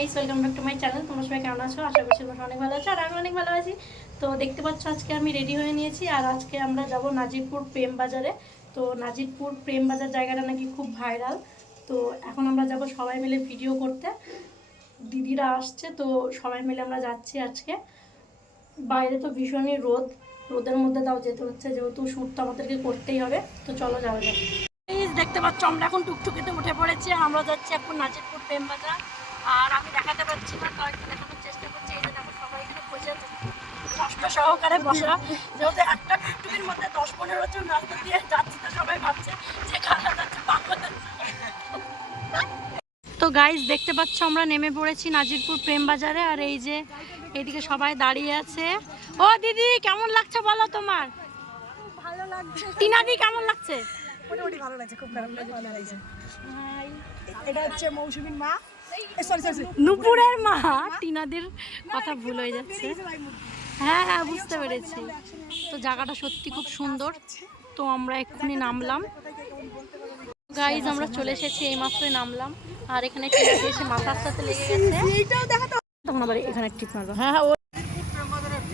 Guys, welcome back to my channel. তোমরা সবাই কেমন আছো? আশা করছি তোমরা অনেক ভালো আছো আর আমি অনেক ভালো আছি। তো দেখতে পাচ্ছ আজকে আমি রেডি হয়ে নিয়েছি আর আজকে আমরা যাব নাজিরপুর প্রেম বাজারে। তো নাজিরপুর প্রেম বাজার জায়গাটা নাকি খুব ভাইরাল। তো এখন আমরা যাব সবাই মিলে ভিডিও করতে। দিদিরা আসছে, তো সবাই মিলে আমরা যাচ্ছি আজকে। বাইরে তো ভীষণই রোদের মধ্যে তাও যেতে হচ্ছে, যেহেতু শ্যুটটা আমাদেরকে করতেই হবে। তো চলো যাওয়া যাক। দেখতে পাচ্ছ আমরা এখন টুকটুকিতে উঠে পড়েছি। আমরা যাচ্ছি এখন নাজিরপুর প্রেম বাজার। আর আমি দেখাতে পারছি না, তো একটু দেখানোর চেষ্টা করছি। এই যে দেখো, সবাই এখানে বসে কষ্ট সহকারে বসা, যেহেতু একটা টুকটুকির মধ্যে 10-15 জন রাস্তা দিয়ে যাচ্ছি, তো সবাই ভাবছে যে কারা যাচ্ছে পাগল। তো গাইস দেখতে পাচ্ছ আমরা নেমে পড়েছি নাজিরপুর প্রেম বাজারে। আর এই যে এইদিকে সবাই দাঁড়িয়ে আছে। ও দিদি, কেমন লাগছে বলো তোমার? ভালো লাগছে। টিনাদি কেমন লাগছে? মোটামুটি ভালো লাগছে, খুব খারাপ লাগছে, ভালো লাগছে। এটা হচ্ছে মৌসুমীর মা, সরি নুপুরের মা। টিনাদের কথা ভুল হয়ে যাচ্ছে। হ্যাঁ হ্যাঁ, বুঝতে পেরেছি। তো জায়গাটা সত্যি খুব সুন্দর। তো আমরা এক্ষুনি নামলাম। গাইজ আমরা চলে এসেছি, এইমাত্রই নামলাম। আর এখানে টিনাদি এসে মাথার সাথে লেগে গেছে। তখন আবার এখানে টিপ মারবো। হ্যাঁ হ্যাঁ,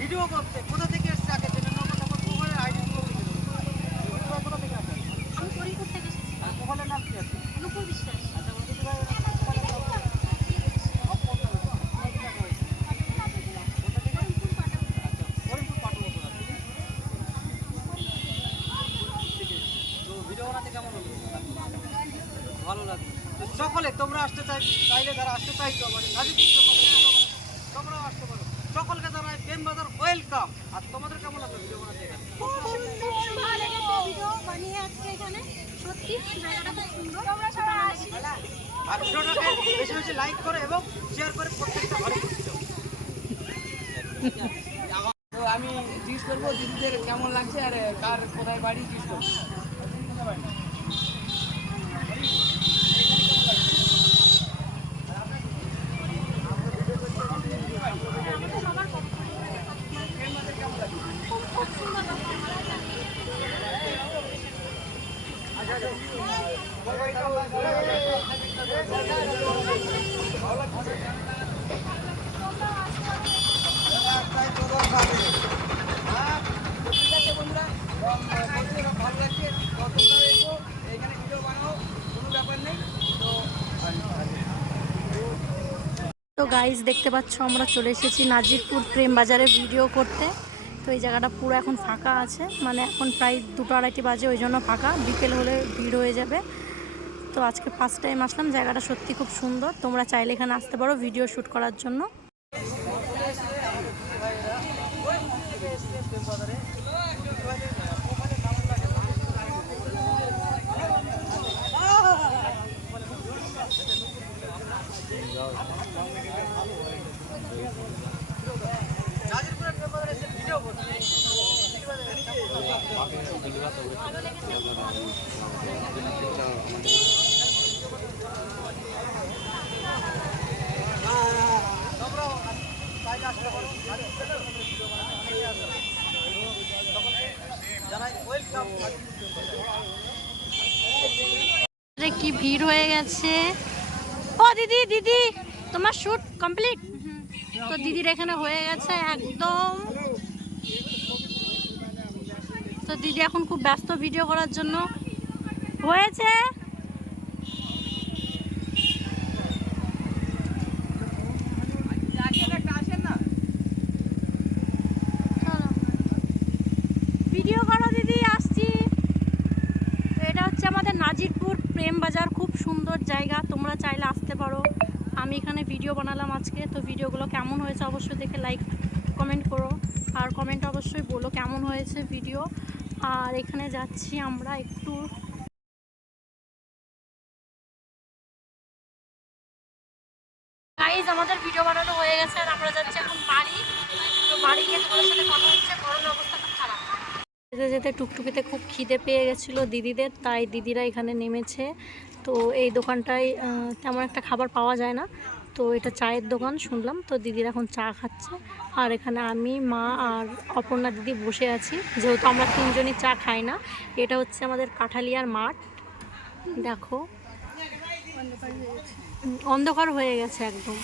ভিডিও করতে কোথা থেকে এসেছে আগে যেটা নম্বর মোবাইলের আইডি গুলো লিখে দেবো। কোথা থেকে আসে? আমি ফরিদপুর থেকে এসেছি। মোবাইলের নাম কি আছে? নুপুর বিশ্বাস। আচ্ছা, বলতে ভাই ভিডিও বানাতে কেমন হলো? ভালো লাগে। সকলে তোমরা আসতে চাইলে যারা আসতে চাইছো মানে তোমরাও আসতে পারো। সকলকে জানাই প্রেম বাজার ওয়েলকাম। আর তোমাদের কেমন লাগলো ভিডিও বানাতে এখানে? আর ভিডিওটাকে বেশি বেশি লাইক করে এবং শেয়ার করে প্রত্যেকটা ঘরে পৌঁছে দাও। তো আমি জিজ্ঞেস করবো দিদিদের কেমন লাগছে আর কার কোথায় বাড়ি জিজ্ঞেস করবো। তো গাইজ দেখতে পাচ্ছ আমরা চলে এসেছি নাজিরপুর প্রেম বাজারে ভিডিও করতে। তো এই জায়গাটা পুরো এখন ফাঁকা আছে, মানে এখন প্রায় 2-2:30 বাজে, ওই জন্য ফাঁকা। বিকেল হলে ভিড় হয়ে যাবে। তো আজকে ফার্স্ট টাইম আসলাম, জায়গাটা সত্যি খুব সুন্দর। তোমরা চাইলে এখানে আসতে পারো ভিডিও শ্যুট করার জন্য। কি ভিড় হয়ে গেছে। ও দিদি, দিদি তোমার শুট কমপ্লিট? তো দিদির এখানে হয়ে গেছে একদম। তো দিদি এখন খুব ব্যস্ত ভিডিও করার জন্য। হয়েছে ভিডিও করো দিদি, আসছি। তো এটা হচ্ছে আমাদের নাজিরপুর প্রেম বাজার, খুব সুন্দর জায়গা, তোমরা চাইলে আসতে পারো। আমি এখানে ভিডিও বানালাম আজকে। তো ভিডিওগুলো কেমন হয়েছে অবশ্যই দেখে লাইক কমেন্ট করো, আর কমেন্ট অবশ্যই বলো কেমন হয়েছে ভিডিও। আর এখানে যাচ্ছি আমরা একটু। গাইজ আমাদের ভিডিও বানানো হয়ে গেছে আর আমরা যাচ্ছি এখন বাড়ি। তো বাড়ি গিয়ে তোমাদের সাথে কথা হচ্ছে। গরমের অবস্থা খুব খারাপ। যেতে যেতে টুকটুকিতে খুব খিদে পেয়ে গেছিলো দিদিদের, তাই দিদিরা এখানে নেমেছে। তো এই দোকানটায় তেমন একটা খাবার পাওয়া যায় না, তো এটা চায়ের দোকান শুনলাম। তো দিদিরা এখন চা খাচ্ছে আর এখানে আমি, মা আর অপর্ণা দিদি বসে আছি, যেহেতু আমরা তিনজনই চা খাই না। এটা হচ্ছে আমাদের কাঠালিয়ার মাঠ। দেখো অন্ধকার হয়ে গেছে একদম।